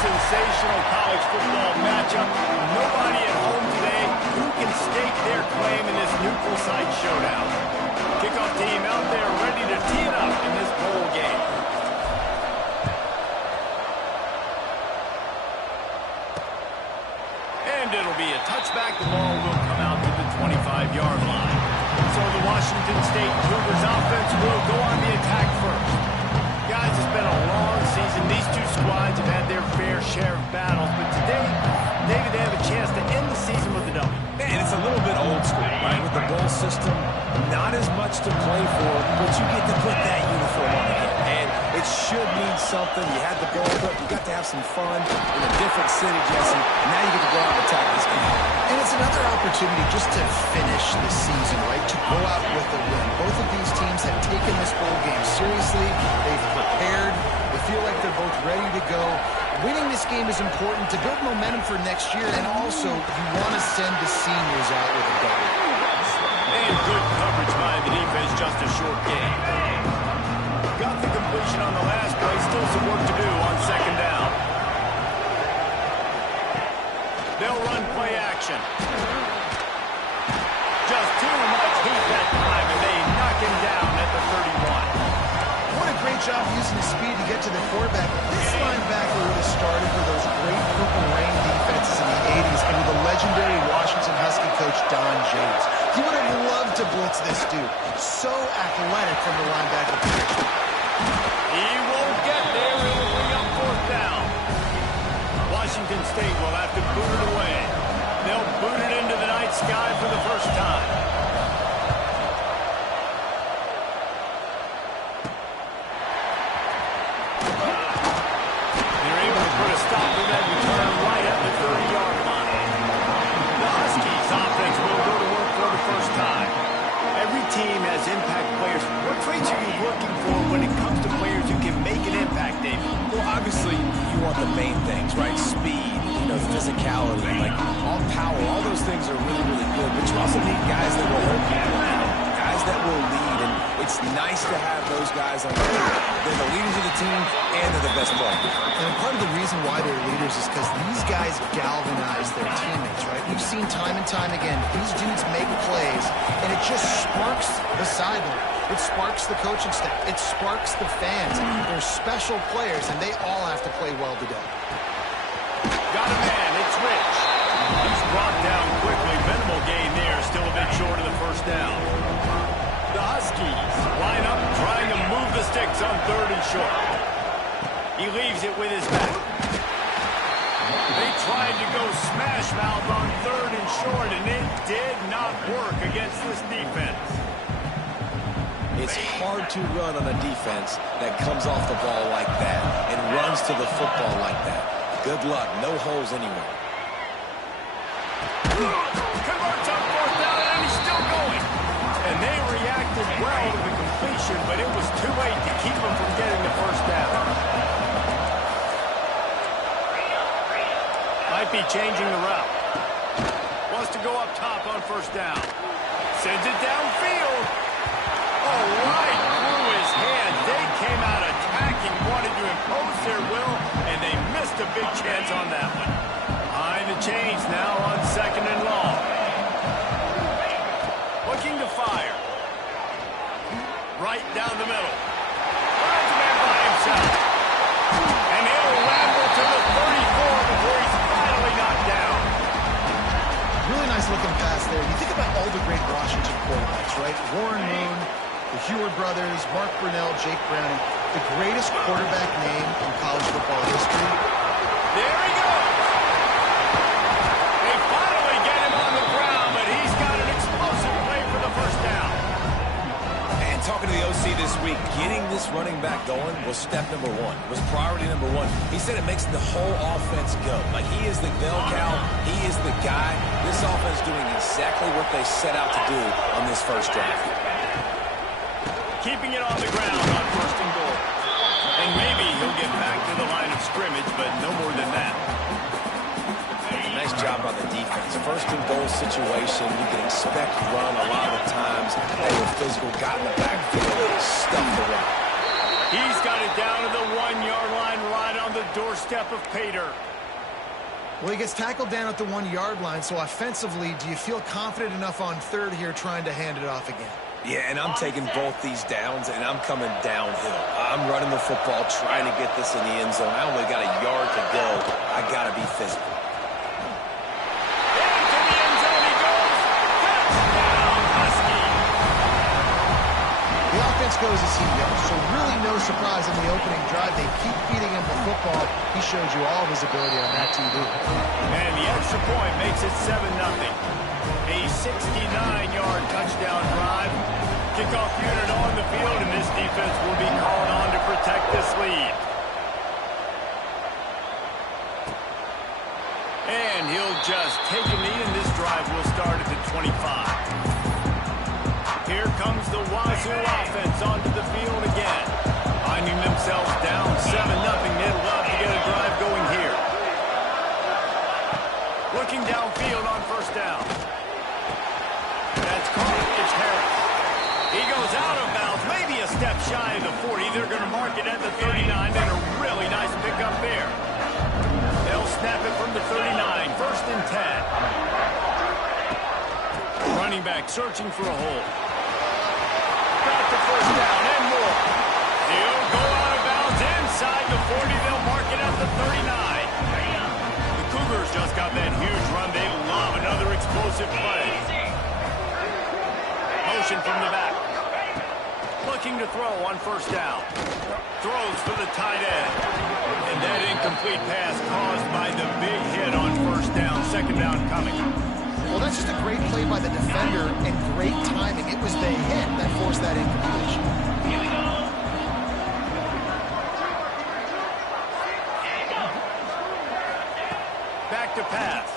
sensational college football matchup. Nobody at home today who can stake their claim in this neutral site showdown. Kickoff team out there ready to tee it up in this bowl game. And it'll be a touchback. The ball will come out to the 25-yard line. So the Washington State Cougars offense will go on the attack first. Guys, it's been a long season. These two squads have had their fair share of battles, but today, maybe they have a chance to end the season with a W. Man, it's a little bit old school, right? With the bowl system, not as much to play for, but you get to put that uniform on again. And it should mean something. You had the build up, you got to have some fun in a different city, Jesse. Now you get to go out and attack this game. And it's another opportunity just to finish the season, right? To go out with a win. Both of these teams have taken this bowl game seriously. They've prepared. They feel like they're both ready to go. Winning this game is important to build momentum for next year, and also you want to send the seniors out with a W. And good coverage by the defense, just a short gain. Got the completion on the last play, still some work to do on second down. They'll run play action. Just too much heat that time, and they knock him down at the 31. What a great job using his speed to get to the quarterback. This linebacker would have started for those great Purple Rain defenses in the 80s and with the legendary Washington Husky coach Don James. He would have loved to blitz this dude. So athletic from the linebacker position. He won't get there. It'll bring up fourth down. Washington State will have to boot it away. They'll boot it into the night sky for the first time. They're able to put a stop to that return right at the 30-yard line. The Huskies offense will go to work for the first time. Every team has impact players. What traits are you looking for when it comes to players who can make an impact, David? Well, obviously, you want the main things, right? Speed, physicality, like all power, all those things are really, really good. But you also need guys that will hold people down, guys that will lead. And it's nice to have those guys on the team. They're the leaders of the team, and they're the best players. And part of the reason why they're leaders is because these guys galvanize their teammates, right? We've seen time and time again, these dudes make plays, and it just sparks the sideline. It sparks the coaching staff. It sparks the fans. They're special players, and they all have to play well today. Got a man, it's Rich. He's brought down quickly. Minimal gain there, still a bit short of the first down. The Huskies line up, trying to move the sticks on third and short. He leaves it with his back. They tried to go smash mouth on third and short, and it did not work against this defense. It's hard to run on a defense that comes off the ball like that and runs to the football like that. Good luck. No holes anywhere. Converts on fourth down, and he's still going. And they reacted well to the completion, but it was too late to keep him from getting the first down. Might be changing the route. Wants to go up top on first down. Sends it downfield. Oh, right through his hand. They came out attacking, wanted to impose their will, and they missed a big chance on that one. Behind the chains now on second and long. Looking to fire. Right down the middle. Finds a man by himself. And he'll ramble to the 34 before he's finally knocked down. Really nice looking pass there. You think about all the great Washington quarterbacks, right? Warren Moon, the Heward brothers, Mark Brunell, Jake Browning, the greatest quarterback name in college football history. There he goes. They finally get him on the ground, but he's got an explosive play for the first down. And talking to the OC this week, getting this running back going was step number one, was priority number one. He said it makes the whole offense go. Like, he is the bell cow. He is the guy. This offense doing exactly what they set out to do on this first drive. Keeping it on the ground on first and goal. And maybe he'll get back to the line of scrimmage, but no more than that. Nice job by the defense. First and goal situation, you can expect run a lot of the times. They were physical, got in the backfield, stuffed the run. He's got it down to the 1-yard line right on the the doorstep of pay dirt. Well, he gets tackled down at the 1-yard line, so offensively, do you feel confident enough on third here trying to hand it off again? Yeah, and I'm taking both these downs, and I'm coming downhill. I'm running the football, trying to get this in the end zone. I only got a yard to go. I got to be physical. Into the end zone he goes. Touchdown, Husky. The offense goes as he goes, so really no surprise in the opening drive. They keep feeding him the football. He showed you all of his ability on that TV. And the extra point makes it 7-0. A 69-yard touchdown drive. Kickoff unit on the field, and this defense will be called on to protect this lead. And he'll just take a knee, and this drive will start at the 25. Here comes the Wazoo offense onto the field again. Finding themselves down 7-0. They'd love to get a drive going here. Looking downfield on first down. That's caught. It's Harris. He goes out of bounds, maybe a step shy of the 40. They're going to mark it at the 39, and a really nice pickup there. They'll snap it from the 39, 1st and 10. Running back searching for a hole. Got the first down and more. He'll go out of bounds inside the 40. They'll mark it at the 39. The Cougars just got that huge run. They love another explosive play. Motion from the back. Looking to throw on first down. Throws for the tight end. And that incomplete pass caused by the big hit on first down. 2nd down coming. Well, that's just a great play by the defender and great timing. It was the hit that forced that incompletion. Back to pass.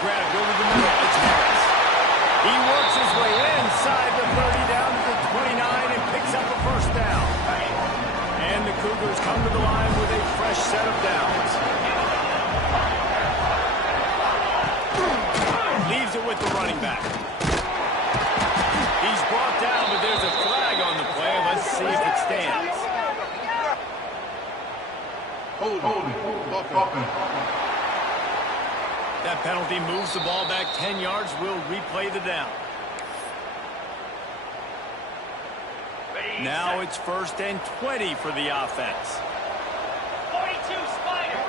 Grabbed over the middle. It's Harris. He works his way inside the 30 down to the 29 and picks up a first down. And the Cougars come to the line with a fresh set of downs. Leaves it with the running back. He's brought down, but there's a flag on the play. Let's see if it stands. Hold it. That penalty moves the ball back 10 yards. We'll replay the down. Now it's 1st and 20 for the offense. 42 Spider.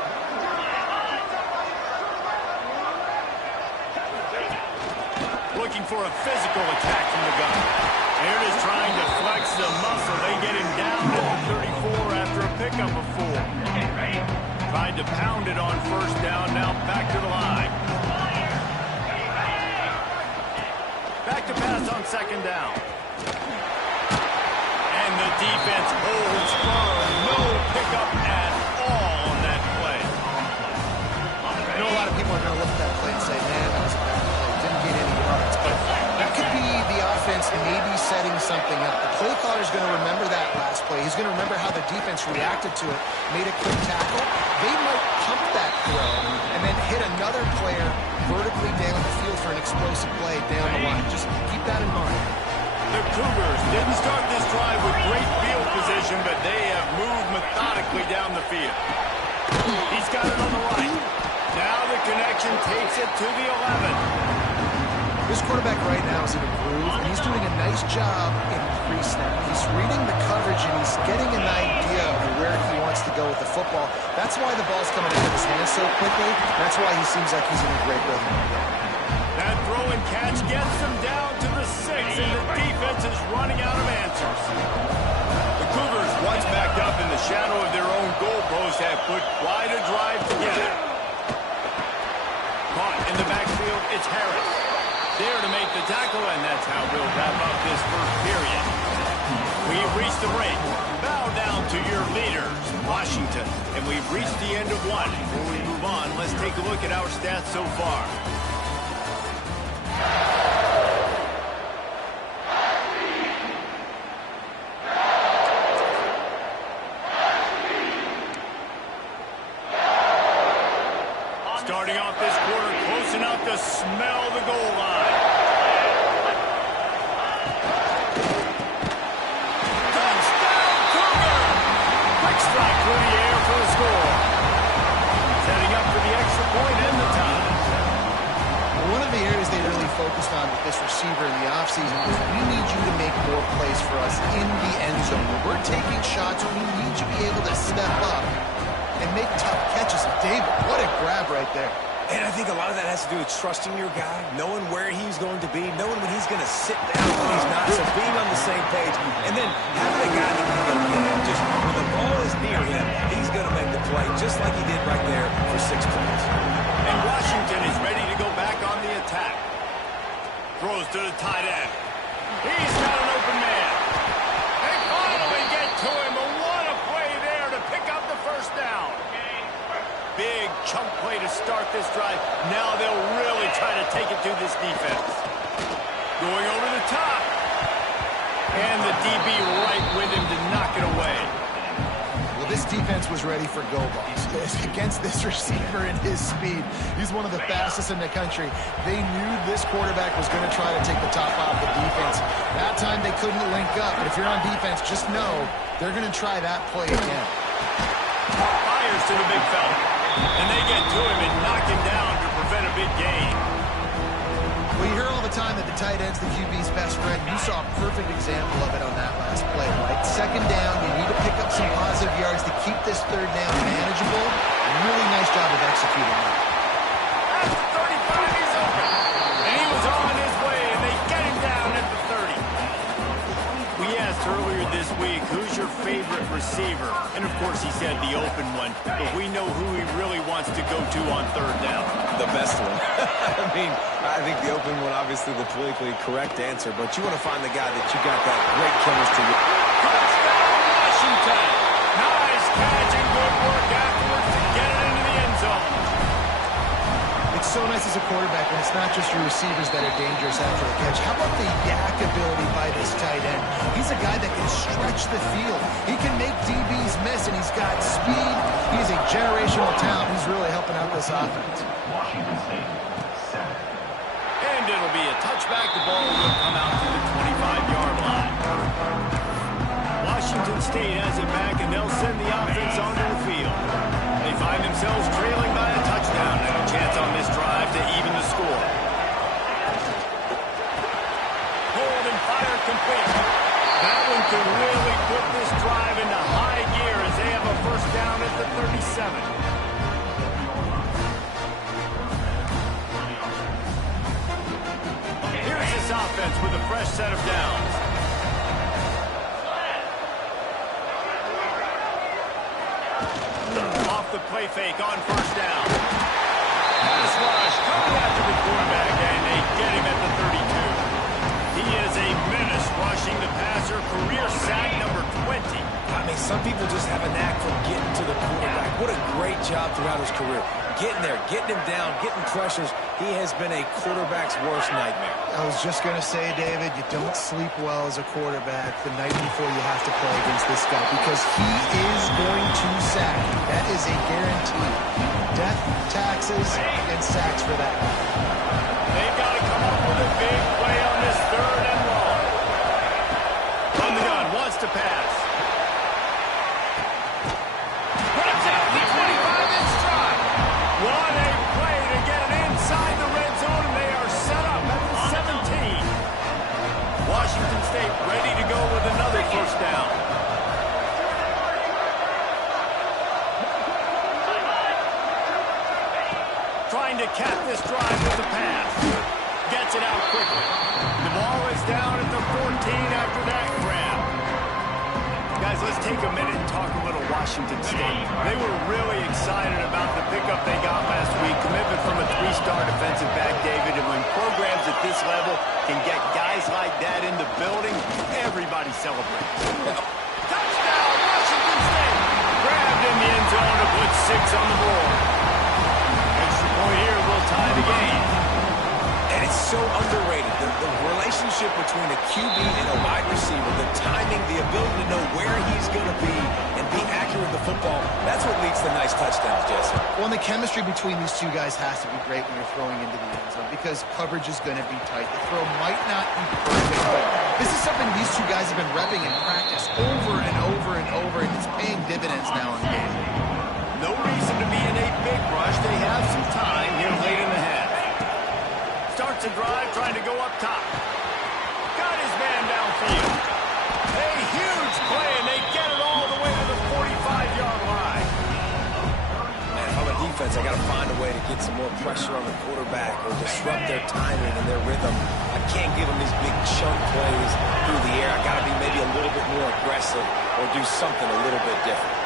Looking for a physical attack from the gun. Here it is trying to flex the muscle. They get him down to the 34 after a pickup of 4. Tried to pound it on first down. Now back to the line. Back to pass on 2nd down. And the defense holds firm. No pickup at all on that play. I know a lot of people are going to look at that play and say, man, that was a bad play. Didn't get any yards. But that could be the offense maybe setting something up. The play caller is going to remember that last play. He's going to remember how the defense reacted to it, made a quick tackle. They might pump that throw and then hit another player vertically down the field for an explosive play down the line. Just keep that in mind. The Cougars didn't start this drive with great field position, but they have moved methodically down the field. He's got it on the right. Now the connection takes it to the 11. This quarterback right now is in a groove, and he's doing a nice job in pre-snap. He's reading the coverage, and he's getting an idea of where he wants to go with the football. That's why the ball's coming out of his hands so quickly. That's why he seems like he's in a great rhythm. That throw and catch gets them down to the 6, and the defense is running out of answers. The Cougars, once backed up in the shadow of their own goalpost, have put quite a drive together. Caught in the backfield, it's Harris. There to make the tackle, and that's how we'll wrap up this first period. We've reached the break. Bow down to your leaders, Washington. And we've reached the end of one. Before we move on, let's take a look at our stats so far. Starting off this quarter, close enough to smell the goal line. Touchdown, Cougar! Quick strike through the air. focused on with this receiver in the offseason is we need you to make more plays for us in the end zone. When we're taking shots, we need you to be able to step up and make tough catches. And David, what a grab right there. And I think a lot of that has to do with trusting your guy, knowing where he's going to be, knowing when he's going to sit down when he's not, so being on the same page, and then having a guy that can go get him. Just when the ball is near him, he's going to make the play, just like he did right there for 6 points. And Washington is ready to go back on the attack. Throws to the tight end. He's got an open man. They finally get to him, and what a play there to pick up the first down. Big chunk play to start this drive. Now they'll really try to take it to this defense. Going over the top. And the DB right with him to knock it away. Well, this defense was ready for go balls. Against this receiver and his speed, he's one of the fastest in the country. They knew this quarterback was going to try to take the top off the defense. That time they couldn't link up. But if you're on defense, just know they're going to try that play again. Fires to the big fella. And they get to him and knock him down to prevent a big gain. Well, you hear all the time that the tight end's the QB's best friend. You saw a perfect example of it on that last play, right? Second down, you need to pick up some positive yards to keep this third down manageable. Really nice job of executing that. At the 35, he's open. And he was on his way, and they get him down at the 30. We asked earlier this week, who's your favorite receiver? And, of course, he said the open one. But we know who he really wants to go to on third down. The best one. I mean, I think the open one, obviously the politically correct answer, but you want to find the guy that you got that great chemistry with. Touchdown, Washington. Nice catch and good work afterwards to get it into the end zone. It's so nice as a quarterback when it's not just your receivers that are dangerous after a catch. How about the yak ability by this tight end? He's a guy that can stretch the field. He can make DBs miss, and he's got speed. He's a generational talent. He's really helping out this offense. And it'll be a touchback. The ball will come out to the 25-yard line. Washington State has it back, and they'll send the offense onto the field. They find themselves trailing by a touchdown and a chance on this drive to even the score. Hold and fire complete. That one could really put this drive into high gear as they have a first down at the 37. Here's this offense with a fresh set of downs. Off the play fake on first down. Pass rush coming after the quarterback, and they get him at the 32. He is a menace rushing the passer, career sack number 20. I mean, some people just have a knack for getting to the quarterback. What a great job throughout his career. Getting there, getting him down, getting pressures. He has been a quarterback's worst nightmare. I was just going to say, David, you don't sleep well as a quarterback the night before you have to play against this guy because he is going to sack you. That is a guarantee. Death, taxes, and sacks for that guy. They've got to come up with a big play on this third and long. From the gun, wants to pass. Runs out the 25 in stride. What a play to get it inside the red zone, and they are set up at the 17. Washington State ready to go with another first down. Trying to cap this drive with the pass. Gets it out quickly. The ball is down at the 14 after that grab. Guys, let's take a minute and talk a little Washington State. They were really excited about the pickup they got last week. Commitment from a 3-star defensive back, David. And when programs at this level can get guys like that in the building, everybody celebrates. Touchdown, Washington State! Grabbed in the end zone to put 6 on the board. Extra point here will tie the game. And it's so underrated. The relationship between a QB and a wide receiver, the timing, the ability to know where he's going to be and be accurate with the football, that's what leads to nice touchdowns, Jesse. Well, and the chemistry between these two guys has to be great when you're throwing into the end zone because coverage is going to be tight. The throw might not be perfect, but this is something these two guys have been repping in practice over and over and over, and it's paying dividends now in the game. No reason to be in a big rush. They have some time here late in the half. Start starts a drive trying to go up top. Got his man downfield. A huge play, and they get it all the way to the 45-yard line. Man, if I'm a defense, I got to find a way to get some more pressure on the quarterback or disrupt their timing and their rhythm. I can't give them these big chunk plays through the air. I got to be maybe a little bit more aggressive or do something a little bit different.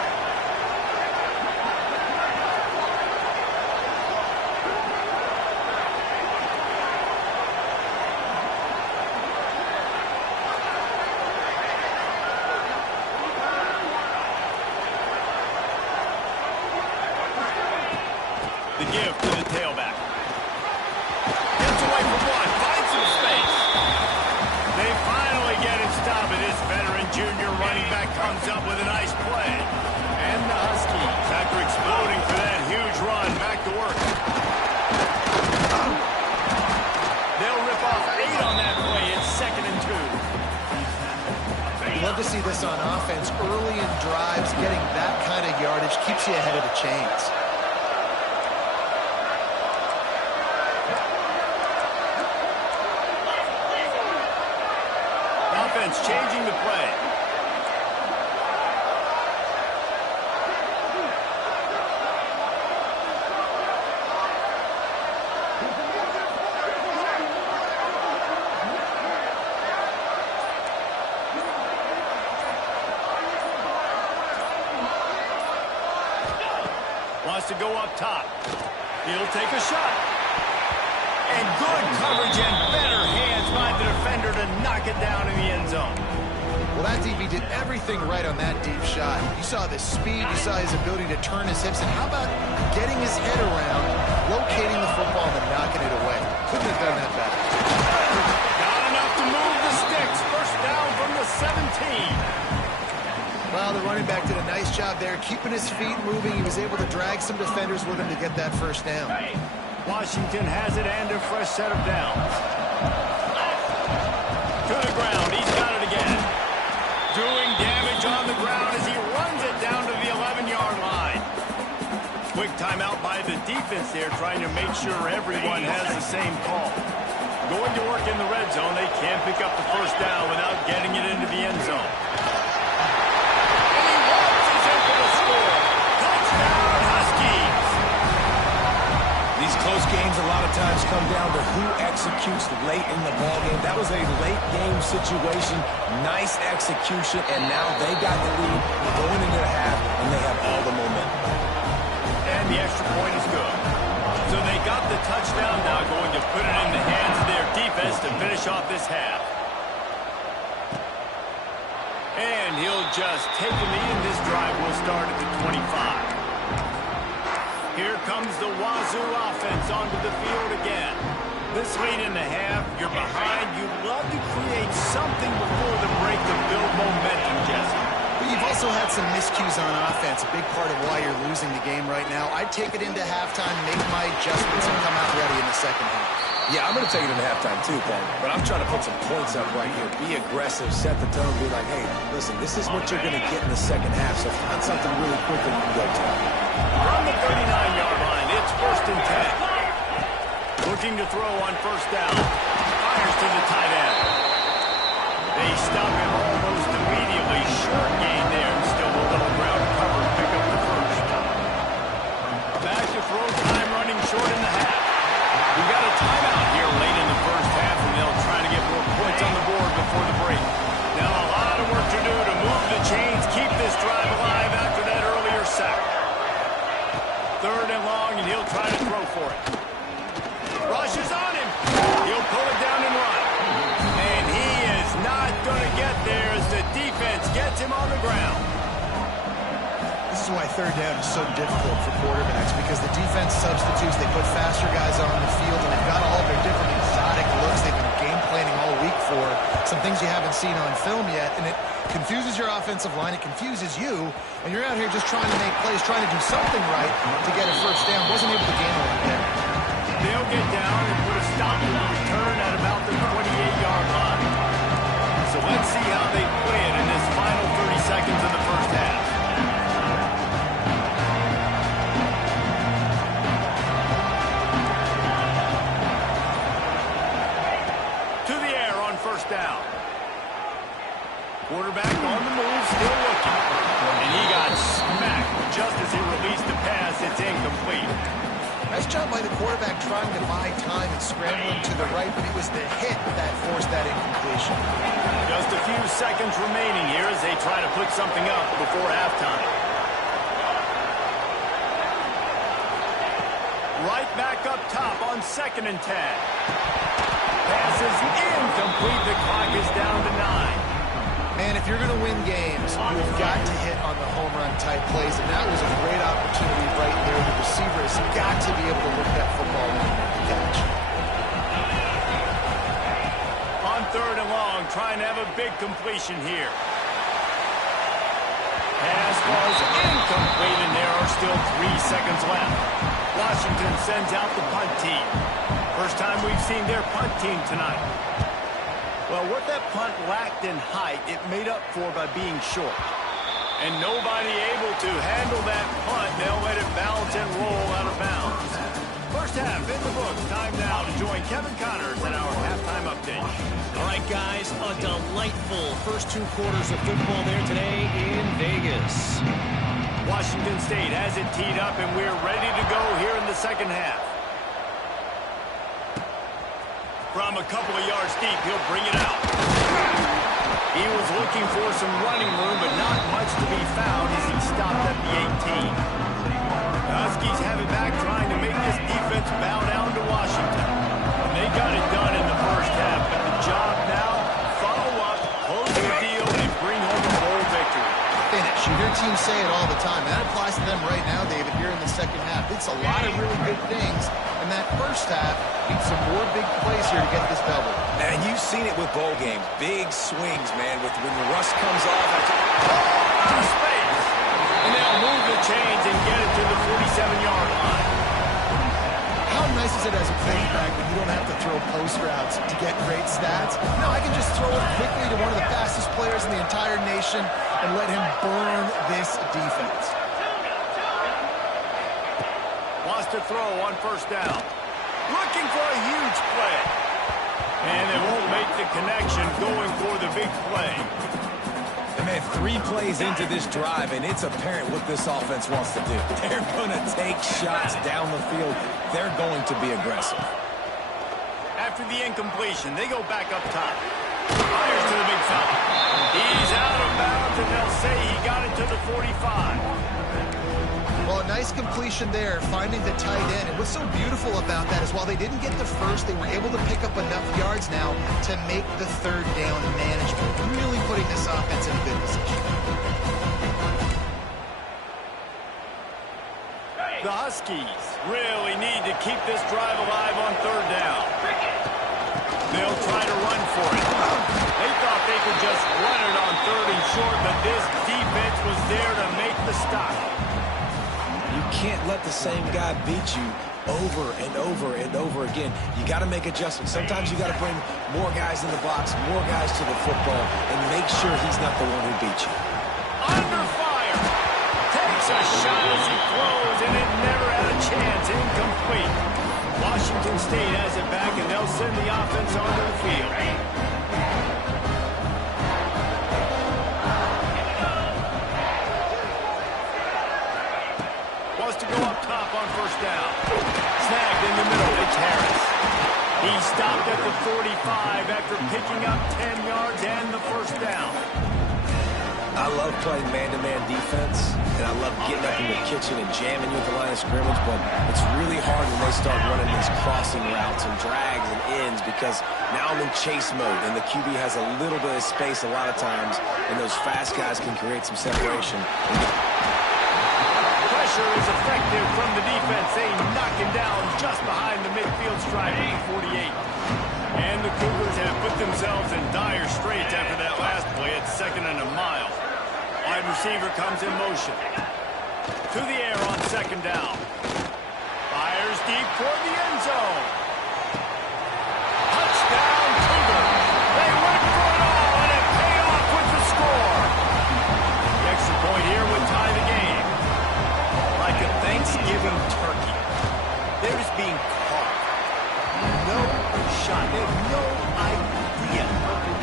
The give to the tailback. Gets away from one. Finds some space. They finally get it stopped. And this veteran junior running back comes up with a nice play. And the Huskies, after exploding for that huge run, back to work. They'll rip off 8 on that play. It's 2nd and 2. You love to see this on offense. Early in drives, getting that kind of yardage keeps you ahead of the chains. Offense changing the play. Wants to go up top. He'll take a shot. And good coverage and better hands by the defender to knock it down in the end zone. Well, that DB did everything right on that deep shot. You saw the speed, you saw his ability to turn his hips, and how about getting his head around, locating the football, and then knocking it away? Couldn't have done that better. Got enough to move the sticks. First down from the 17. Well, the running back did a nice job there, keeping his feet moving. He was able to drag some defenders with him to get that first down. Washington has it and a fresh set of downs. To the ground. He's got it again. Doing damage on the ground as he runs it down to the 11-yard line. Quick timeout by the defense there, trying to make sure everyone has the same call. Going to work in the red zone. They can't pick up the first down without getting it into the end zone. And he launches in for the score. Touchdown, Huskies! These close games a lot of times come down to who executes late in the ballgame. That was a late game situation. Nice execution, and now they got the lead going into the half, and they have all the momentum. And the extra point is good. So they got the touchdown, now going to put it in the hands of their defense to finish off this half. And he'll just take the lead, and this drive will start at the 25. Here comes the Wazoo offense onto the field again. This late in the half, you're behind. You love to create something before the break to build momentum, Jesse. But you've also had some miscues on offense, a big part of why you're losing the game right now. I'd take it into halftime, make my adjustments, and come out ready in the second half. Yeah, I'm going to take it into halftime too, Paul. But I'm trying to put some points up right here. Be aggressive, set the tone, be like, hey, listen, this is what you're going to get in the second half, so find something really quick that you can go to. From the 39-yard line, it's 1st and 10. Looking to throw on first down. Fires to the tight end. They stop him almost immediately. Short gain there. Still a little ground cover. Pick up the first. Back to throw time running short in the half. We got a timeout here late in the first half, and they'll try to get more points on the board before the break. Now a lot of work to do to move the chains, keep this drive alive after that earlier sack. 3rd and long, and he'll try to throw for it. Rush is on him. He'll pull it down and run. And he is not going to get there as the defense gets him on the ground. This is why 3rd down is so difficult for quarterbacks, because the defense substitutes, they put faster guys on the field, and they've got all their different exotic looks they've been game planning all week for, some things you haven't seen on film yet, and it confuses your offensive line, it confuses you, and you're out here just trying to make plays, trying to do something right to get a first down. Wasn't able to gain a lot there. They'll get down and put a stop to the return at about the 28-yard line. So let's see how they play it in this final 30 seconds of the first half. Quarterback on the move, still looking. And he got smacked just as he released the pass. It's incomplete. Nice job by the quarterback trying to buy time and scrambling to the right, but it was the hit that forced that incompletion. Just a few seconds remaining here as they try to put something up before halftime. Right back up top on 2nd and 10. Pass is incomplete. The clock is down to 9. Man, if you're going to win games, you've got to hit on the home run type plays, and that was a great opportunity right there. The receiver has got to be able to look that football in and catch. On 3rd and long, trying to have a big completion here. Pass was incomplete, and there are still 3 seconds left. Washington sends out the punt team. First time we've seen their punt team tonight. Well, what that punt lacked in height, it made up for by being short. And nobody able to handle that punt. They'll let it bounce and roll out of bounds. First half in the books. Time now to join Kevin Connors at our halftime update. All right, guys, a delightful first 2 quarters of football there today in Vegas. Washington State has it teed up, and we're ready to go here in the second half. From a couple of yards deep, he'll bring it out. He was looking for some running room, but not much to be found as he stopped at the 18. The Huskies have it back, trying to make this defense bow down to Washington. And they got it done in the first half, but the job now, follow up, close the deal, and bring home a bold victory. Finish. You hear teams say it all the time, and that applies to them right now, David, here in the second half. It's a lot of really good things, and that first half needs some more big plays here to get this double. And you've seen it with bowl games. Big swings, man, with when Russ comes off. To space. And they'll move the chains and get it to the 47-yard line. How nice is it as a quarterback when you don't have to throw post routes to get great stats? No, I can just throw it quickly to one of the fastest players in the entire nation and let him burn this defense. Wants to throw on first down. Looking for a huge play. And they won't make the connection, going for the big play. And man, 3 plays into this drive, and it's apparent what this offense wants to do. They're going to take shots down the field. They're going to be aggressive. After the incompletion, they go back up top. Fires to the big fella. He's out of bounds, and they'll say he got it to the 45. Well, a nice completion there, finding the tight end. And what's so beautiful about that is while they didn't get the first, they were able to pick up enough yards now to make the 3rd down manageable, really putting this offense in a good position. The Huskies really need to keep this drive alive on 3rd down. They'll try to run for it. They thought they could just run it on 3rd and short, but this defense was there to make the stop. You can't let the same guy beat you over and over and over again. You got to make adjustments. Sometimes you got to bring more guys in the box, more guys to the football, and make sure he's not the one who beat you. Under fire. Takes a shot as he throws, and it never had a chance. Incomplete. Washington State has it back, and they'll send the offense onto the field. To go up top on first down. Snagged in the middle. It's Harris. He stopped at the 45 after picking up 10 yards and the first down. I love playing man-to-man defense, and I love getting up in the kitchen and jamming you at the line of scrimmage, but it's really hard when they start running these crossing routes and drags and ends because now I'm in chase mode, and the QB has a little bit of space a lot of times, and those fast guys can create some separation. Pressure is effective from the defense. They knock him down just behind the midfield stripe at the 48. And the Cougars have put themselves in dire straits after that last play at 2nd and a mile. Wide receiver comes in motion. To the air on 2nd down. Fires deep toward the end zone. Touchdown, Cougars. They went for it all, and it paid off with the score. The extra point here would tie the game. Like a Thanksgiving turkey. They're just being caught. No shot. They have no idea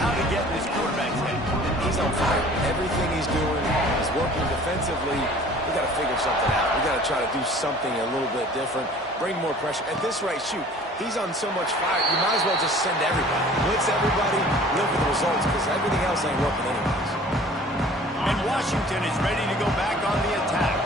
how to get in this quarterback's head. He's on fire. Everything he's doing is working defensively. We got to figure something out. We got to try to do something a little bit different, bring more pressure. At this rate, shoot, he's on so much fire, you might as well just send everybody. Blitz everybody, live with the results, because everything else ain't working anyways. And Washington is ready to go back on the attack.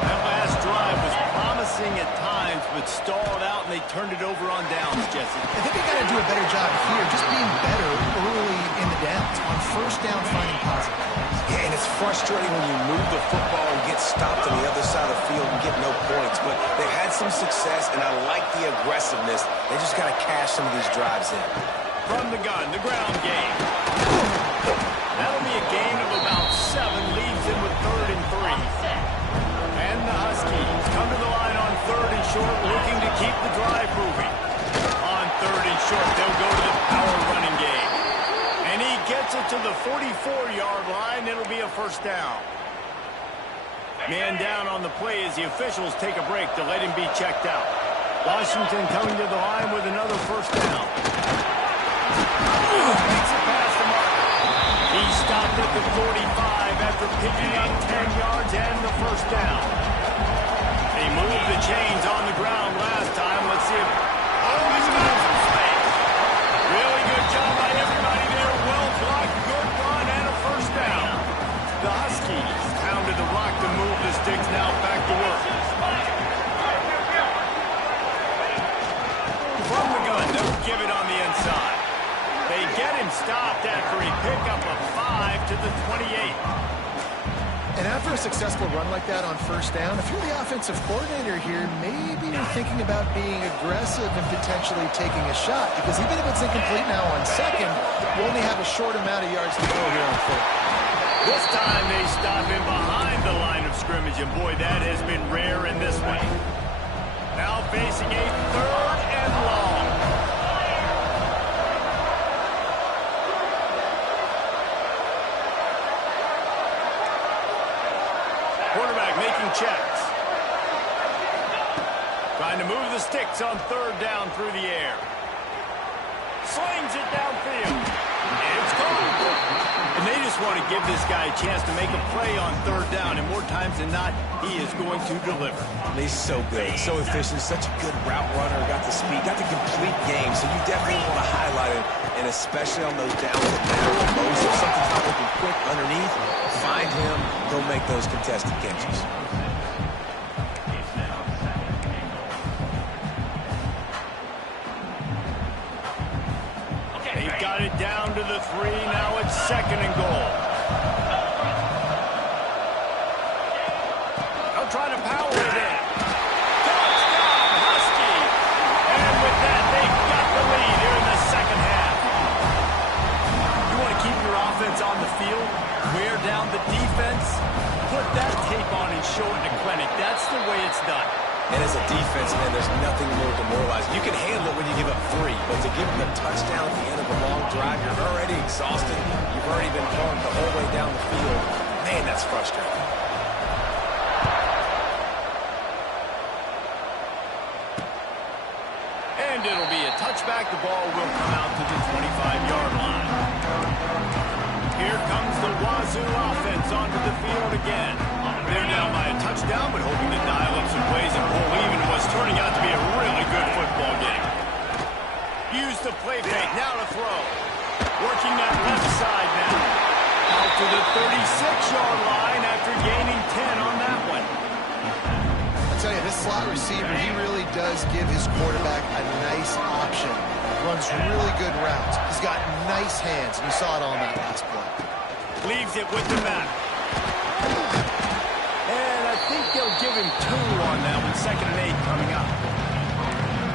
That last drive was promising at times, but stalled out, and they turned it over on downs, Jesse. I think they got to do a better job here, just being better early in the downs. On first down, finding positive. Yeah, and it's frustrating when you move the football and get stopped on the other side of the field and get no points. But they had some success, and I like the aggressiveness. They just got to cash some of these drives in. From the gun, the ground game. That'll be a gain of about 7, leaves him with 3rd and 3. And the Huskies come to the line on 3rd and short, looking to keep the drive moving. On 3rd and short, they'll go to the power running game. And he gets it to the 44-yard line. It'll be a first down. Man down on the play as the officials take a break to let him be checked out. Washington coming to the line with another first down. Makes it past the mark. He stopped at the 45 after picking up 10 yards and the first down. They moved the chains on the ground last time. Let's see if... Oh, he's got some space. Really good job by everybody there. Well blocked, good run, and a first down. The Huskies pounded the rock to move the sticks. Now back to work. From the gun, they'll give it on the inside. They get him stopped after he picked up a 5 to the 28. And after a successful run like that on first down, if you're the offensive coordinator here, maybe you're thinking about being aggressive and potentially taking a shot, because even if it's incomplete now on second, you only have a short amount of yards to go here on fourth. This time they stop him behind the line of scrimmage, and boy, that has been rare in this one. Now facing a 3rd and long. Quarterback making checks. Trying to move the sticks on 3rd down through the air. Slings it downfield. It's caught. And they just want to give this guy a chance to make a play on 3rd down, and more times than not, he is going to deliver. He's so good, so efficient, such a good route runner, got the speed, got the complete game, so you definitely want to highlight it, and especially on those downs that matter the most. If something's not looking quick underneath, find him, he'll make those contested catches. They've got it down to the 3, now it's 2nd and goal. They'll try to power it in. Touchdown, Husky! And with that, they've got the lead here in the second half. You want to keep your offense on the field, wear down the defense, put that tape on and show it to clinic. That's the way it's done. And as a defense, man, there's nothing more demoralizing. You can handle it when you give up 3, but to give them a touchdown at the end of a long drive, you're already exhausted. You've already been pumped the whole way down the field. Man, that's frustrating. And it'll be a touchback. The ball will come out to the 25-yard line. Here comes the Wazoo offense onto the field again. They're down by a touchdown, but hoping to dial up some plays and pull even what's turning out to be a really good football game. Use the play fake, now to throw. Working that left side now. Out to the 36-yard line after gaining 10 on that one. I'll tell you, this slot receiver, he really does give his quarterback a nice option. Runs really good routes. He's got nice hands, and you saw it on that last play. Leaves it with the back. And I think they'll give him 2 on that one. 2nd and 8 coming up.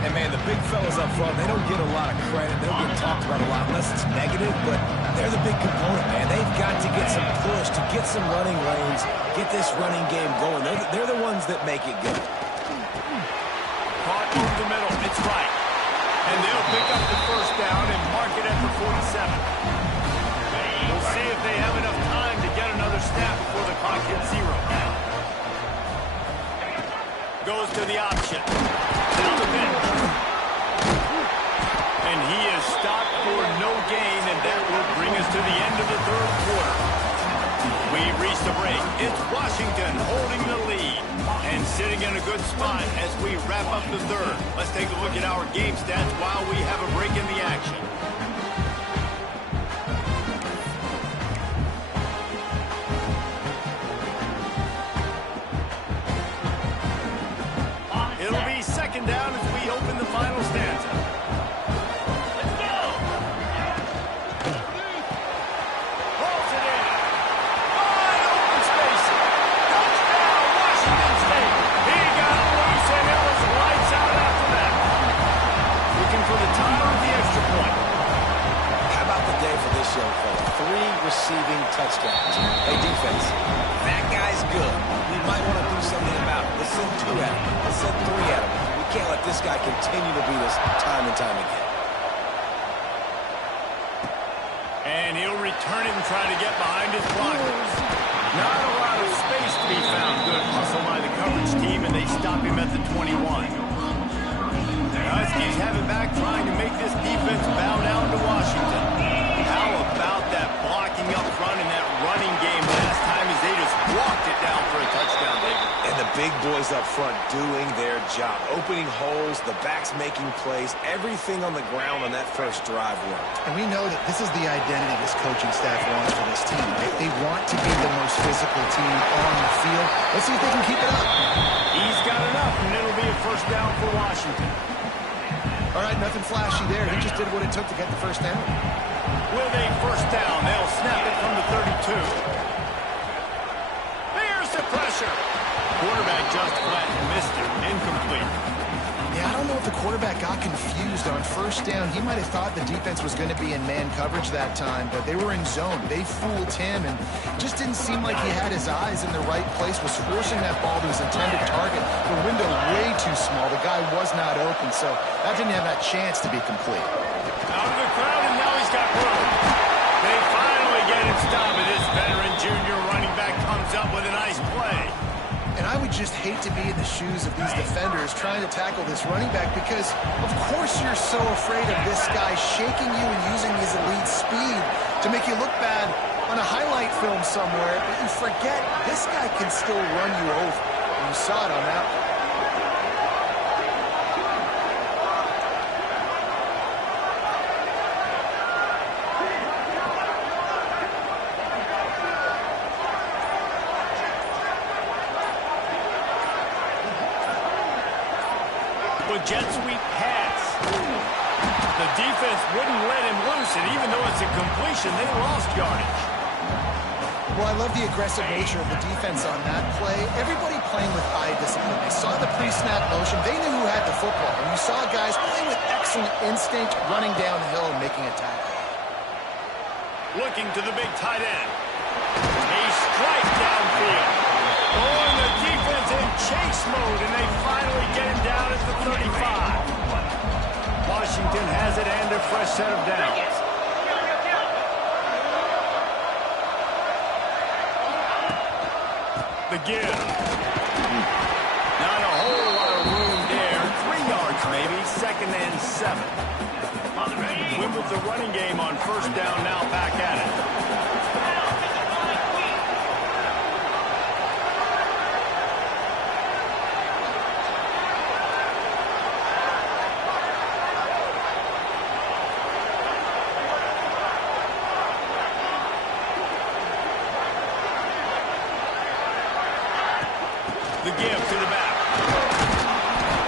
And, man, the big fellas up front, they don't get a lot of credit. They don't get talked about a lot unless it's negative, but they're the big component, man. They've got to get some push, to get some running lanes, get this running game going. They're the ones that make it go. Caught over the middle. It's right. And they'll pick up the first down and mark it at the 47. We'll see if they have enough time to get another snap before the clock hits 0. Goes to the option. Down the bench. And he is stopped for no gain, and that will bring us to the end of the 3rd quarter. the break. It's Washington holding the lead and sitting in a good spot as we wrap up the third. Let's take a look at our game stats while we have a break in the action. It'll be second down as we open the final stanza. Let's go! Rolls it in. Wide open space. Touchdown, Washington State. He got loose and it was lights out after that. Looking for the tie or the extra point. How about the day for this young fella? 3 receiving touchdowns. Hey, defense, that guy's good. We might want to do something about it. Let's send 2 at him. Let's send 3 at him. We can't let this guy continue to beat us time and time again. And he'll return it and try to get behind his blockers. Not a lot of space to be found. Good hustle by the coverage team, and they stop him at the 21. The Huskies have it back, trying to make this defense bow down to Washington. How about that blocking up front and that running game last time as they just walked it down for a touchdown, David? And the big boys up front doing their job. Opening holes, the backs making plays, everything on the ground on that first drive worked. And we know that this is the identity this coaching staff wants for this team, right? They want to be the most physical team on the field. Let's see if they can keep it up. He's got enough, and it'll be a first down for Washington. All right, nothing flashy there. He just did what it took to get the first down. With a first down, they'll snap it from the 32. There's the pressure. Quarterback just flat missed it. Incomplete. Yeah, I don't know if the quarterback got confused on first down. He might have thought the defense was going to be in man coverage that time, but they were in zone. They fooled him, and just didn't seem like he had his eyes in the right place, was forcing that ball to his intended target. The window way too small. The guy was not open, so that didn't have that chance to be complete. Out of the crowd, and now he's got room. They finally get him stopped, and this veteran junior running back comes up with a nice play. And I would just hate to be in the shoes of these defenders trying to tackle this running back because, of course, you're so afraid of this guy shaking you and using his elite speed to make you look bad on a highlight film somewhere, but you forget this guy can still run you over. And you saw it on that one. Jet sweep pass. The defense wouldn't let him loose, and even though it's a completion, they lost yardage. Well, I love the aggressive nature of the defense on that play. Everybody playing with eye discipline. They saw the pre-snap motion. They knew who had the football. And you saw guys playing with excellent instinct, running downhill and making a tackle. Looking to the big tight end. A strike downfield. Oh, and the defense in chase mode, and they finally get him down at the 35. Washington has it and a fresh set of downs. The give. Not a whole lot of room there. 3 yards maybe, 2nd and 7. Win with the running game on first down, now back at it. The give to the back.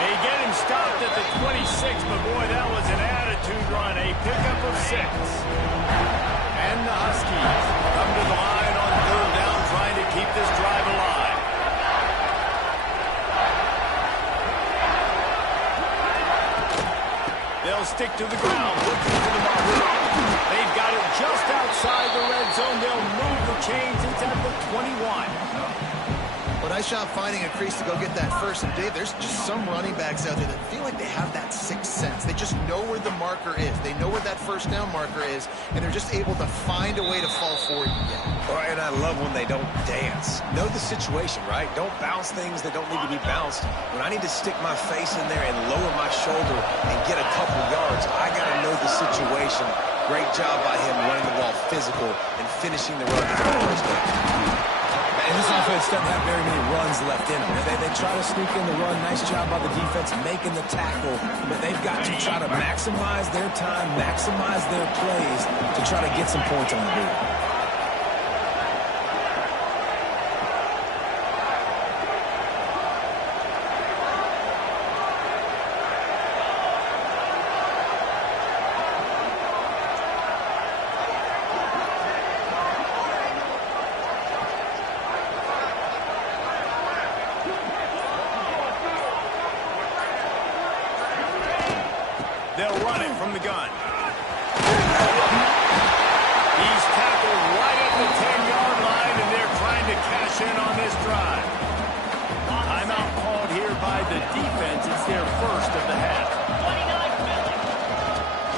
They get him stopped at the 26, but boy, that was an attitude run. A pickup of 6. And the Huskies come to the line on 3rd down, trying to keep this drive alive. They'll stick to the ground, looking for the marker. They've got it just outside the red zone. They'll move the chains inside the 21. But nice job finding a crease to go get that first. And Dave, there's just some running backs out there that feel like they have that sixth sense. They just know where the marker is. They know where that first down marker is, and they're just able to find a way to fall forward and get it. All right, and I love when they don't dance. Know the situation, right? Don't bounce things that don't need to be bounced. When I need to stick my face in there and lower my shoulder and get a couple yards, I got to know the situation. Great job by him running the ball physical and finishing the run for the first down. offense doesn't have very many runs left in them. They try to sneak in the run. Nice job by the defense making the tackle. But they've got to try to maximize their time, maximize their plays to try to get some points on the board. They'll run it from the gun. He's tackled right at the 10-yard line, and they're trying to cash in on this drive. Timeout called here by the defense. It's their first of the half.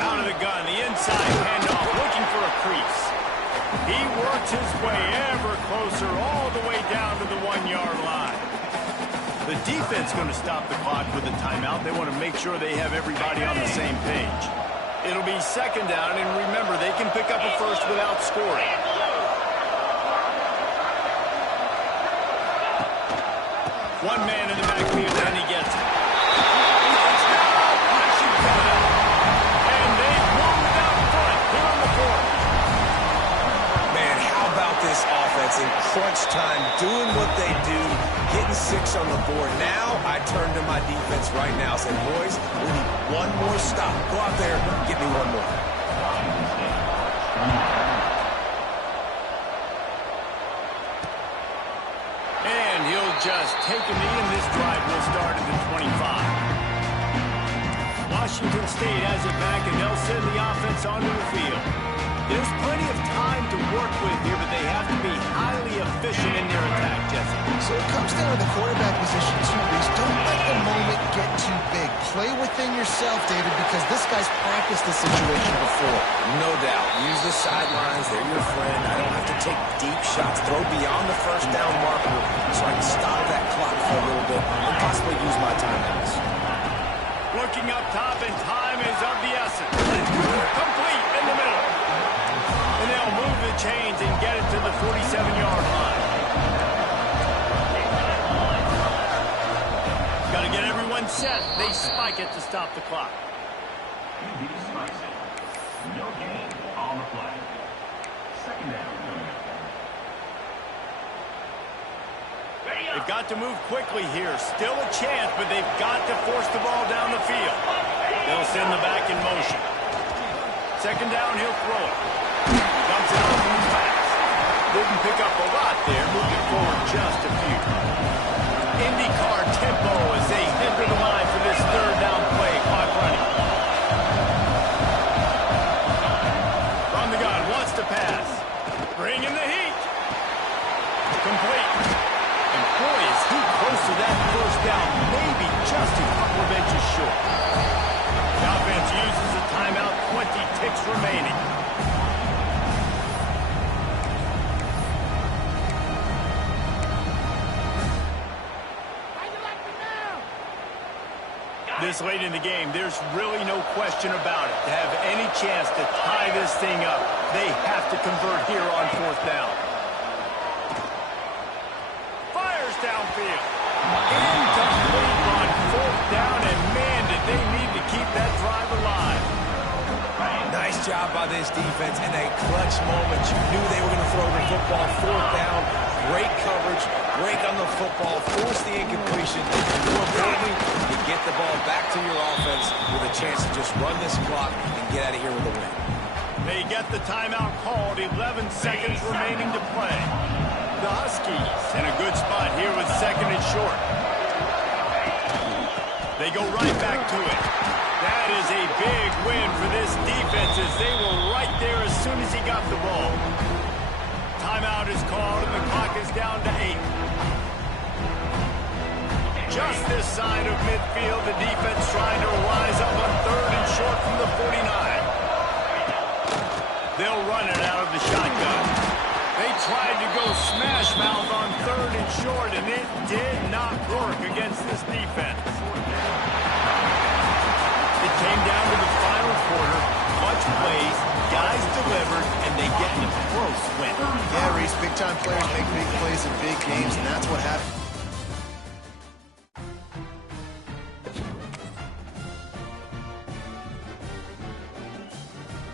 Out of the gun, the inside handoff, looking for a crease. He works his way ever closer all the way down to the 1-yard line. The defense going to stop the clock with a timeout. They want to make sure they have everybody on the same page. It'll be second down, and remember, they can pick up a first without scoring. One man in the backfield, and he gets it. And they moved out front here on the fourth. Man, how about this offense in crunch time, doing what they do, getting 6 on the board. Now I turn to my defense right now and say, boys, we need one more stop. Go out there, get me one more. And he'll just take a knee, and this drive will start at the 25. Washington State has it back, and they'll send the offense onto the field. There's plenty of time to work with here, but they have to be highly efficient in their attack, Jesse. So it comes down to the quarterback position, too, Reese. Don't let the moment get too big. Play within yourself, David, because this guy's practiced this situation before. No doubt. Use the sidelines. They're your friend. I don't have to take deep shots. Throw beyond the first down marker so I can stop that clock for a little bit and possibly use my timeouts. Looking up top, and time is of the essence. Complete in the middle. And they'll move the chains and get it to the 47-yard line. Got to get everyone set. They spike it to stop the clock. No gain on the play. Second down. They've got to move quickly here. Still a chance, but they've got to force the ball down the field. They'll send the back in motion. Second down, he'll throw it. Dumps it off and pass. Didn't pick up a lot there, moving forward just a few. IndyCar tempo as they enter the line for this third down play. Clock running. From the gun, wants to pass. Bringing the heat. Complete. And boy, is he close to that first down, maybe just a couple of inches short. The offense uses a timeout, 20 ticks remaining. This late in the game, there's really no question about it. To have any chance to tie this thing up, they have to convert here on fourth down. Fires downfield. Incomplete on fourth down, and man, did they need to keep that drive alive. Nice job by this defense in a clutch moment. You knew they were going to throw the football fourth down. Great coverage, break on the football, force the incompletion, and more importantly, you get the ball back to your offense with a chance to just run this clock and get out of here with a win. They get the timeout called, 11 seconds remaining to play. The Huskies in a good spot here with second and short. They go right back to it. That is a big win for this defense as they were right there as soon as he got the ball. Timeout is called and the clock is down to 8. Just this side of midfield, the defense trying to rise up on third and short from the 49. They'll run it out of the shotgun. They tried to go smash mouth on third and short, and it did not work against this defense. It came down to the final quarter. Clutch plays, guys delivered, and they get and a close win. Yeah, Reese, big-time players make big plays in big games, and that's what happened.